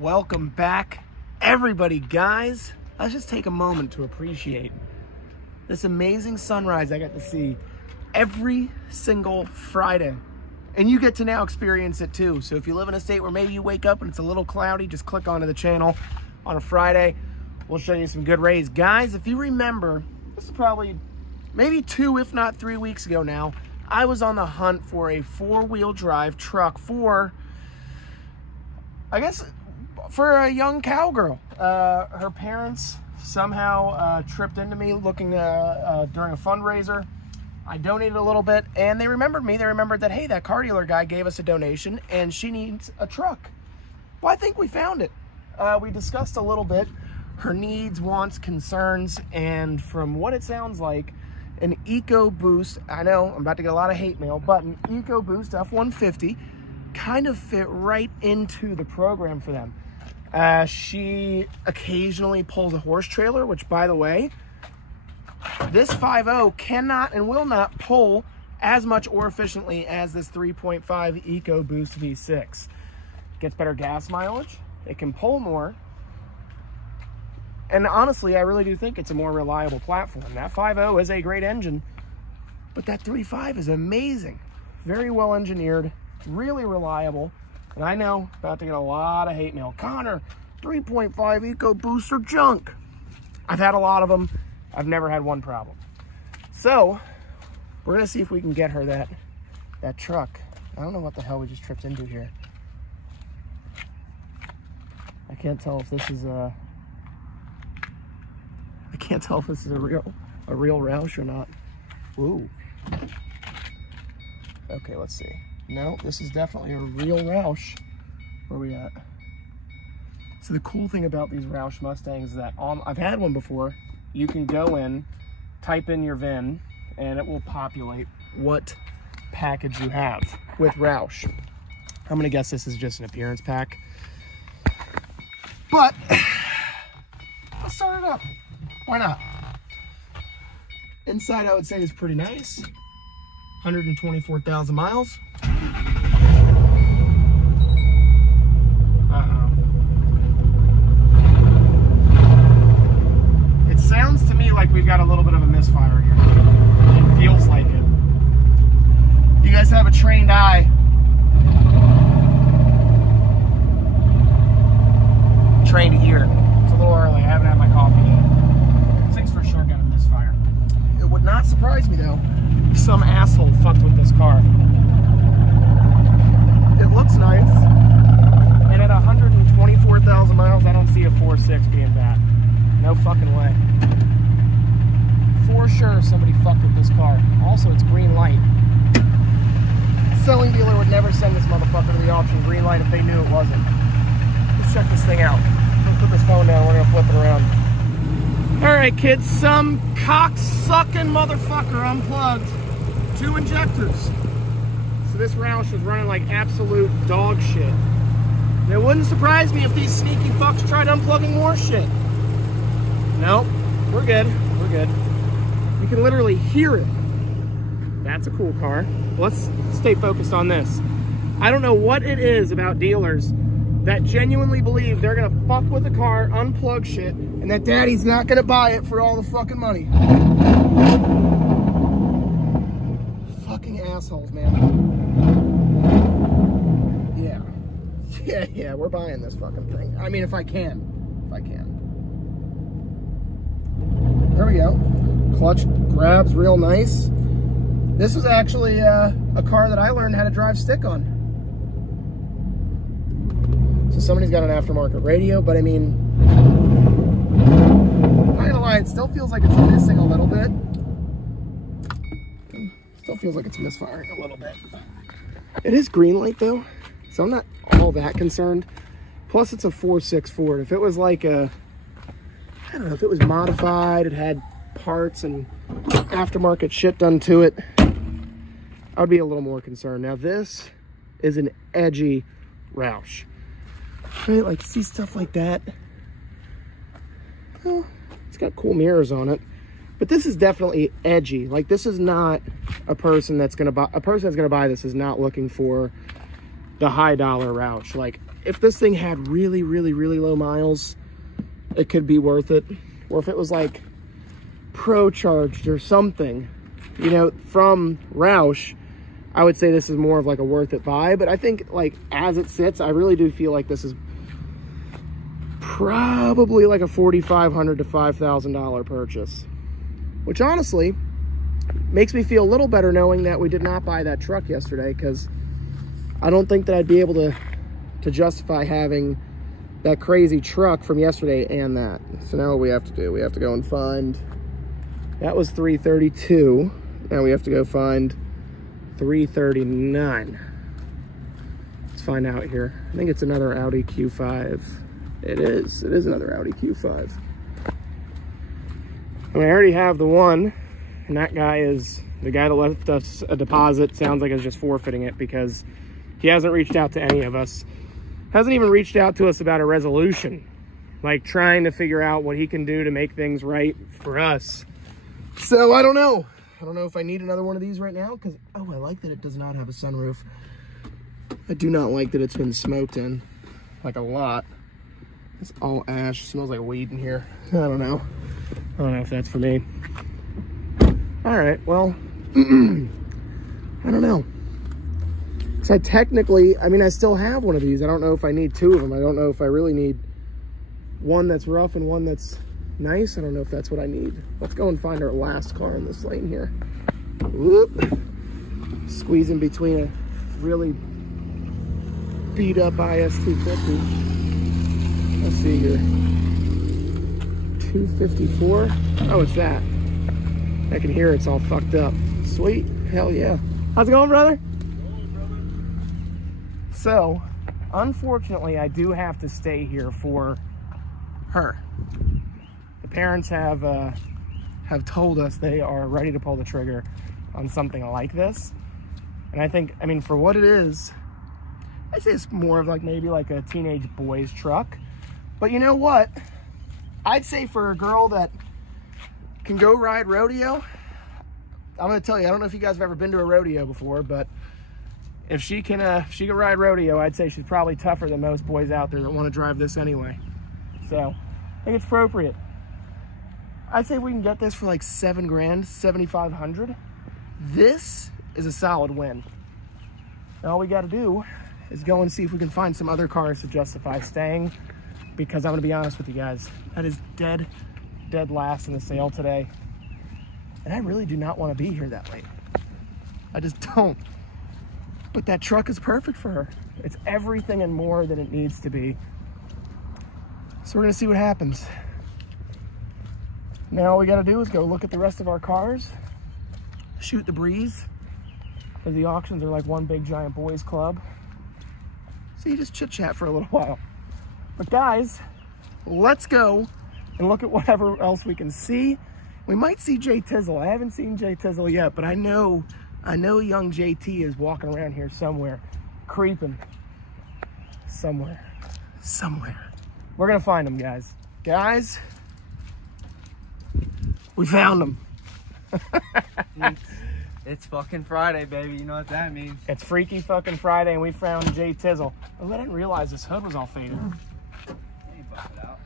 Welcome back, everybody, guys. Let's just take a moment to appreciate this amazing sunrise I get to see every single Friday. And you get to now experience it too. So if you live in a state where maybe you wake up and it's a little cloudy, just click onto the channel on a Friday. We'll show you some good rays. Guys, if you remember, this is probably maybe 2, if not 3 weeks ago now, I was on the hunt for a 4-wheel drive truck for, I guess, for a young cowgirl. Her parents somehow tripped into me looking during a fundraiser. I donated a little bit, and they remembered me. They remembered that, hey, that car dealer guy gave us a donation, and she needs a truck. Well, I think we found it. We discussed a little bit her needs, wants, concerns, and from what it sounds like, an EcoBoost, I know I'm about to get a lot of hate mail, but an EcoBoost F-150 kind of fit right into the program for them. She occasionally pulls a horse trailer, which, by the way, this 5.0 cannot and will not pull as much or efficiently as this 3.5 EcoBoost V6. Gets better gas mileage, it can pull more, and honestly, I really do think it's a more reliable platform. That 5.0 is a great engine, but that 3.5 is amazing. Very well engineered, really reliable. And I know, about to get a lot of hate mail. Connor, 3.5 EcoBoosts are junk. I've had a lot of them. I've never had one problem. So, we're gonna see if we can get her that truck. I don't know what the hell we just tripped into here. I can't tell if this is a real Roush or not. Ooh. Okay, let's see. No, this is definitely a real Roush. Where are we at? So the cool thing about these Roush Mustangs is that I've had one before. You can go in, type in your VIN, and it will populate what package you have with Roush. I'm gonna guess this is just an appearance pack. But let's start it up. Why not? Inside, I would say, is pretty nice. 124,000 miles. It sounds to me like we've got a little bit of a misfire here. It feels like it. You guys have a trained eye. Trained ear. It's a little early. I haven't had my coffee yet. This thing's for sure got a misfire. It would not surprise me though if some asshole fucked with this car. It looks nice, and at 124,000 miles, I don't see a 4.6 being bad. No fucking way. For sure, somebody fucked with this car. Also, it's green light. Selling dealer would never send this motherfucker to the auction green light if they knew it wasn't. Let's check this thing out. Let's put this phone down. We're gonna flip it around. All right, kids. Some cock-sucking motherfucker unplugged 2 injectors. So this Roush was running like absolute dog shit. And it wouldn't surprise me if these sneaky fucks tried unplugging more shit. Nope, we're good. We're good. You can literally hear it. That's a cool car. Let's stay focused on this. I don't know what it is about dealers that genuinely believe they're gonna fuck with a car, unplug shit, and that daddy's not gonna buy it for all the fucking money. Fucking assholes, man. Yeah, we're buying this fucking thing. I mean, if I can. There we go. Clutch grabs real nice. This was actually a car that I learned how to drive stick on. So somebody's got an aftermarket radio, but I mean, I'm not gonna lie, it still feels like it's missing a little bit. Still feels like it's misfiring a little bit. It is green light though, so I'm not all that concerned. Plus it's a 4.6 Ford. If it was like a, I don't know, if it was modified, it had parts and aftermarket shit done to it, I would be a little more concerned. Now this is an edgy Roush. Right, like see stuff like that. Well, it's got cool mirrors on it, but this is definitely edgy. Like this is not a person that's gonna buy. A person that's gonna buy this is not looking for the high dollar Roush. Like if this thing had really, really, really low miles, it could be worth it. Or if it was like pro charged or something, you know, from Roush, I would say this is more of like a worth it buy. But I think like as it sits, I really do feel like this is probably like a $4,500 to $5,000 purchase, which honestly makes me feel a little better knowing that we did not buy that truck yesterday, because I don't think that I'd be able to justify having that crazy truck from yesterday and that. So now what we have to do, we have to go and find, that was 332. Now we have to go find 339. Let's find out here. I think it's another Audi Q5. It is another Audi Q5. I mean, I already have the one, and that guy is the guy that left us a deposit. Sounds like it's just forfeiting it because he hasn't reached out to any of us. Hasn't even reached out to us about a resolution, like trying to figure out what he can do to make things right for us. So I don't know. I don't know if I need another one of these right now, because, oh, I like that it does not have a sunroof. I do not like that it's been smoked in, like a lot. It's all ash. It smells like weed in here. I don't know. I don't know if that's for me. All right, well, I don't know. So I technically, I mean, I still have one of these. I don't know if I need two of them. I don't know if I really need one that's rough and one that's nice. I don't know if that's what I need. Let's go and find our last car in this lane here. Whoop. Squeeze in between a really beat up IS 250. Let's see here. 254. Oh, it's that. I can hear it's all fucked up. Sweet. Hell yeah. How's it going, brother? So, unfortunately, I do have to stay here for her. The parents have told us they are ready to pull the trigger on something like this. And I think, I mean, for what it is, I'd say it's more of like maybe like a teenage boy's truck. But you know what? I'd say for a girl that can go ride rodeo, I'm gonna tell you, I don't know if you guys have ever been to a rodeo before, but if she can ride rodeo, I'd say she's probably tougher than most boys out there that want to drive this anyway. So I think it's appropriate. I'd say we can get this for like $7 grand, $7,500. This is a solid win. And all we got to do is go and see if we can find some other cars to justify staying, because I'm gonna be honest with you guys, that is dead last in the sale today. And I really do not want to be here that late. I just don't. But that truck is perfect for her. It's everything and more than it needs to be. So we're gonna see what happens. Now all we gotta do is go look at the rest of our cars, shoot the breeze, because the auctions are like one big giant boys club. So you just chit chat for a little while. But guys, let's go and look at whatever else we can see. We might see Jay Tizzle. I haven't seen Jay Tizzle yet, but I know young JT is walking around here somewhere, creeping. Somewhere. We're gonna find him, guys. Guys, we found him. It's fucking Friday, baby. You know what that means. It's Freaky fucking Friday, and we found Jay Tizzle. Oh, I didn't realize this hood was all faded. Hey, buff it out.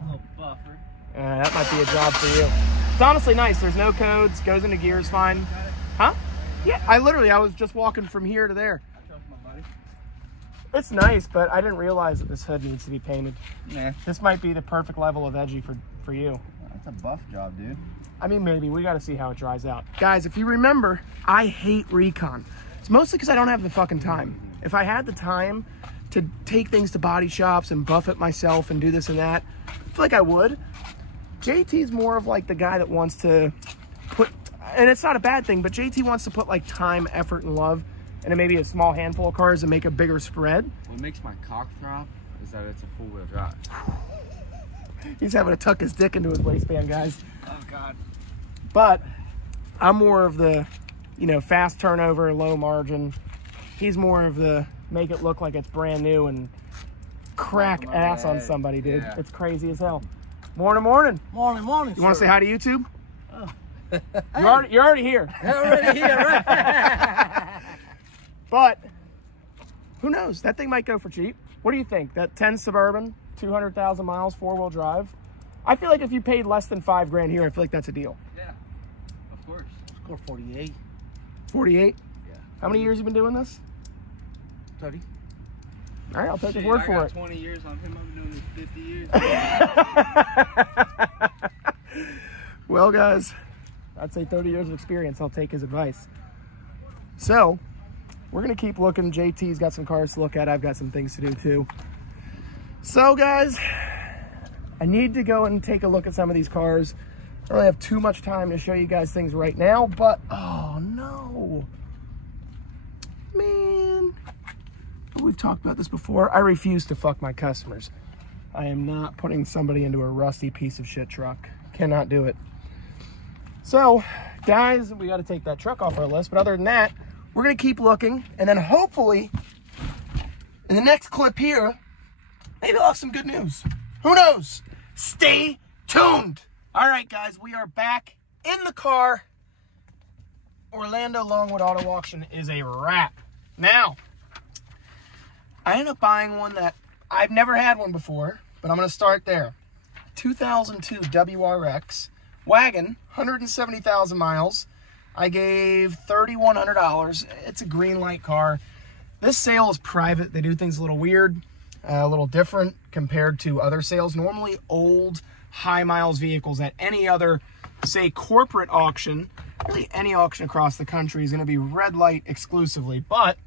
A little buffer. That might be a job for you. It's honestly nice. There's no codes. Goes into gears fine. Huh? Yeah, I was just walking from here to there. I trust my buddy. It's nice, but I didn't realize that this hood needs to be painted. Yeah. This might be the perfect level of edgy for you. That's a buff job, dude. I mean, maybe. We got to see how it dries out. Guys, if you remember, I hate recon. It's mostly because I don't have the fucking time. If I had the time to take things to body shops and buff it myself and do this and that, I feel like I would. JT's more of like the guy that wants to put, and it's not a bad thing, but JT wants to put like time, effort, and love into maybe a small handful of cars and make a bigger spread. What makes my cock throb is that it's a four-wheel drive. He's having to tuck his dick into his waistband, guys. Oh, God. But I'm more of the, you know, fast turnover, low margin. He's more of the make it look like it's brand new and crack ass on somebody, dude. Yeah. It's crazy as hell. Morning. Morning. You want to say hi to YouTube? Oh. You're already here. Already here, right? But who knows? That thing might go for cheap. What do you think? That 10 Suburban, 200,000 miles, 4-wheel drive? I feel like if you paid less than $5 grand here, I feel like that's a deal. Yeah, of course. Score 48. 48? Yeah. How many years you been doing this? 30. All right, I'll take his word for it. 20 years on him. I've been doing this 50 years. Well, guys, I'd say 30 years of experience. I'll take his advice. So, we're going to keep looking. JT's got some cars to look at. I've got some things to do, too. So, guys, I need to go and take a look at some of these cars. I don't really have too much time to show you guys things right now, but, oh, no. Man. We've talked about this before. I refuse to fuck my customers. I am not putting somebody into a rusty piece of shit truck. Cannot do it. So, guys, we got to take that truck off our list. But other than that, we're going to keep looking. And then hopefully, in the next clip here, maybe I'll have some good news. Who knows? Stay tuned. All right, guys, we are back in the car. Orlando Longwood Auto Auction is a wrap. Now, I ended up buying one that I've never had one before, but I'm going to start there. 2002 WRX wagon, 170,000 miles. I gave $3,100. It's a green light car. This sale is private. They do things a little weird, a little different compared to other sales. Normally, old, high miles vehicles at any other, say, corporate auction, really any auction across the country is going to be red light exclusively, but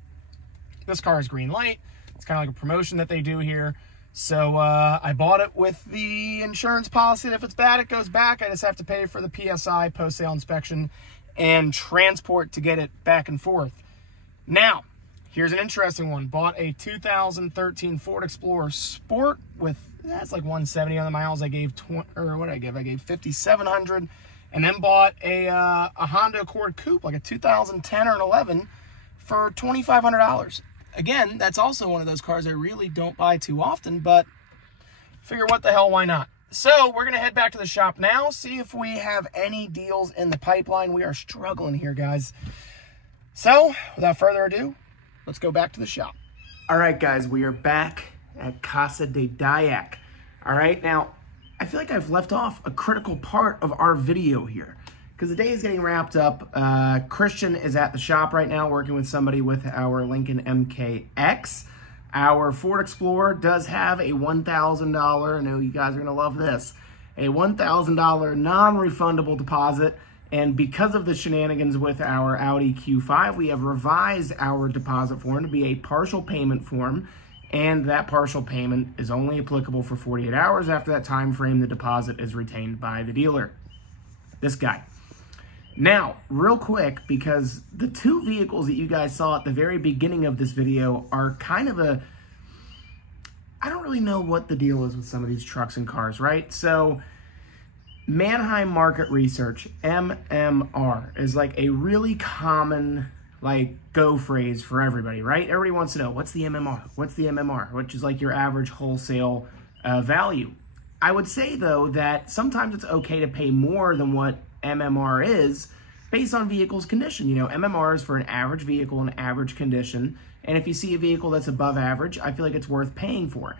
this car is green light. It's kind of like a promotion that they do here. So I bought it with the insurance policy. And if it's bad, it goes back. I just have to pay for the PSI, post-sale inspection, and transport to get it back and forth. Now, here's an interesting one. Bought a 2013 Ford Explorer Sport with, that's like 170 on the miles. I gave I gave 5,700, and then bought a Honda Accord Coupe, like a 2010 or an 11, for $2,500. Again, that's also one of those cars I really don't buy too often, but figure what the hell, why not? So we're going to head back to the shop now, see if we have any deals in the pipeline. We are struggling here, guys. So without further ado, let's go back to the shop. All right, guys, we are back at Casa de Dayak. All right, now, I feel like I've left off a critical part of our video here, because the day is getting wrapped up. Christian is at the shop right now working with somebody with our Lincoln MKX. Our Ford Explorer does have a $1,000, I know you guys are going to love this, a $1,000 non-refundable deposit. And because of the shenanigans with our Audi Q5, we have revised our deposit form to be a partial payment form. And that partial payment is only applicable for 48 hours. After that time frame, the deposit is retained by the dealer. This guy. Now, real quick, because the two vehicles that you guys saw at the very beginning of this video are kind of a, I don't really know what the deal is with some of these trucks and cars, right? So, Manheim Market Research, MMR, is like a really common, like, go phrase for everybody, right? Everybody wants to know, what's the MMR? What's the MMR? Which is like your average wholesale value. I would say, though, that sometimes it's okay to pay more than what MMR is based on vehicle's condition. You know, MMR is for an average vehicle in average condition, and if you see a vehicle that's above average, I feel like it's worth paying for.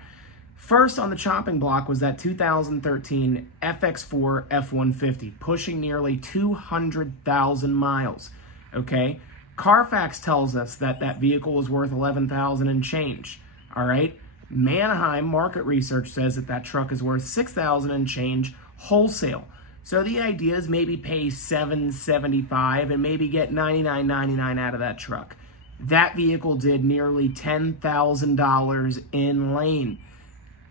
First on the chopping block was that 2013 FX4 F-150, pushing nearly 200,000 miles, okay? Carfax tells us that that vehicle is worth $11,000 and change, all right? Manheim Market Research says that that truck is worth $6,000 and change wholesale. So the idea is maybe pay $775 and maybe get $99.99 out of that truck. That vehicle did nearly $10,000 in lane.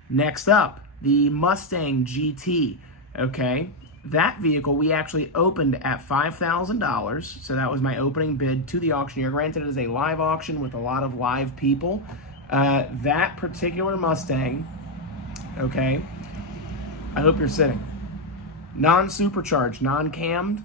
Next up, the Mustang GT, okay? That vehicle we actually opened at $5,000, so that was my opening bid to the auctioneer. Granted, it is a live auction with a lot of live people. That particular Mustang, okay, I hope you're sitting. Non-supercharged, non-cammed,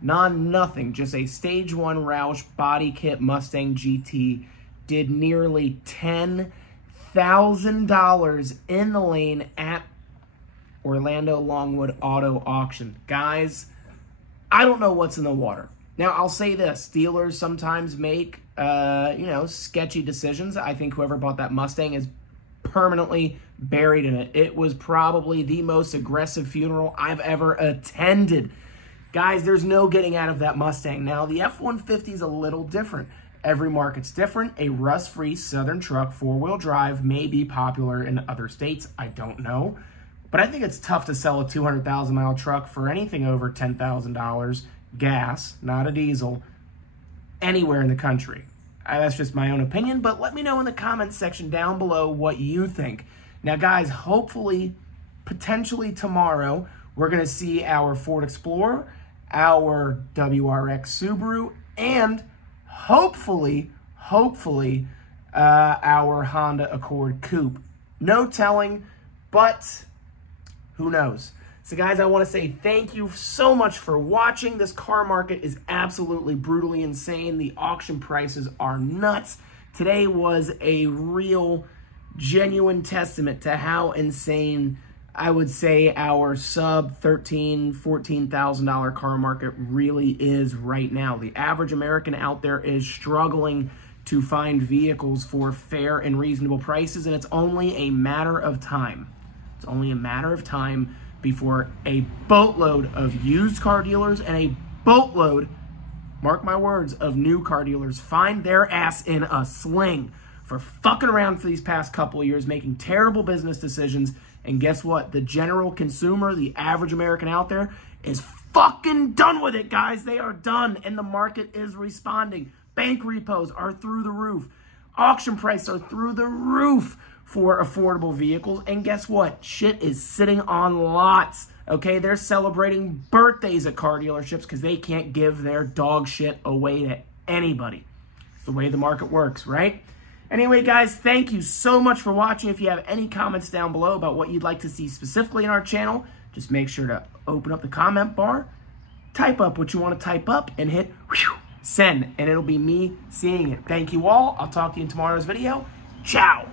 non-nothing, just a Stage 1 Roush body kit Mustang GT, did nearly $10,000 in the lane at Orlando Longwood Auto Auction. Guys, I don't know what's in the water. Now, I'll say this. Dealers sometimes make, sketchy decisions. I think whoever bought that Mustang is permanently buried in it. It was probably the most aggressive funeral I've ever attended. Guys, there's no getting out of that Mustang. Now, the F-150 is a little different. Every market's different. A rust-free Southern truck, four-wheel drive, may be popular in other states. I don't know. But I think it's tough to sell a 200,000-mile truck for anything over $10,000, gas, not a diesel, anywhere in the country. That's just my own opinion, but let me know in the comments section down below what you think. Now, guys, hopefully, potentially tomorrow, we're going to see our Ford Explorer, our WRX Subaru, and hopefully, our Honda Accord Coupe. No telling, but who knows? So, guys, I want to say thank you so much for watching. This car market is absolutely brutally insane. The auction prices are nuts. Today was a real, genuine testament to how insane I would say our sub $13,000, $14,000 car market really is right now. The average American out there is struggling to find vehicles for fair and reasonable prices, and it's only a matter of time. It's only a matter of time before a boatload of used car dealers and a boatload, mark my words, of new car dealers find their ass in a sling for fucking around for these past couple of years, making terrible business decisions. And guess what? The general consumer, the average American out there, is fucking done with it, guys. They are done, and the market is responding. Bank repos are through the roof. Auction prices are through the roof for affordable vehicles. And guess what? Shit is sitting on lots. Okay, they're celebrating birthdays at car dealerships because they can't give their dog shit away to anybody. It's the way the market works, right? Anyway, guys, thank you so much for watching. If you have any comments down below about what you'd like to see specifically in our channel, just make sure to open up the comment bar, type up what you want to type up, and hit send, and it'll be me seeing it. Thank you all. I'll talk to you in tomorrow's video. Ciao.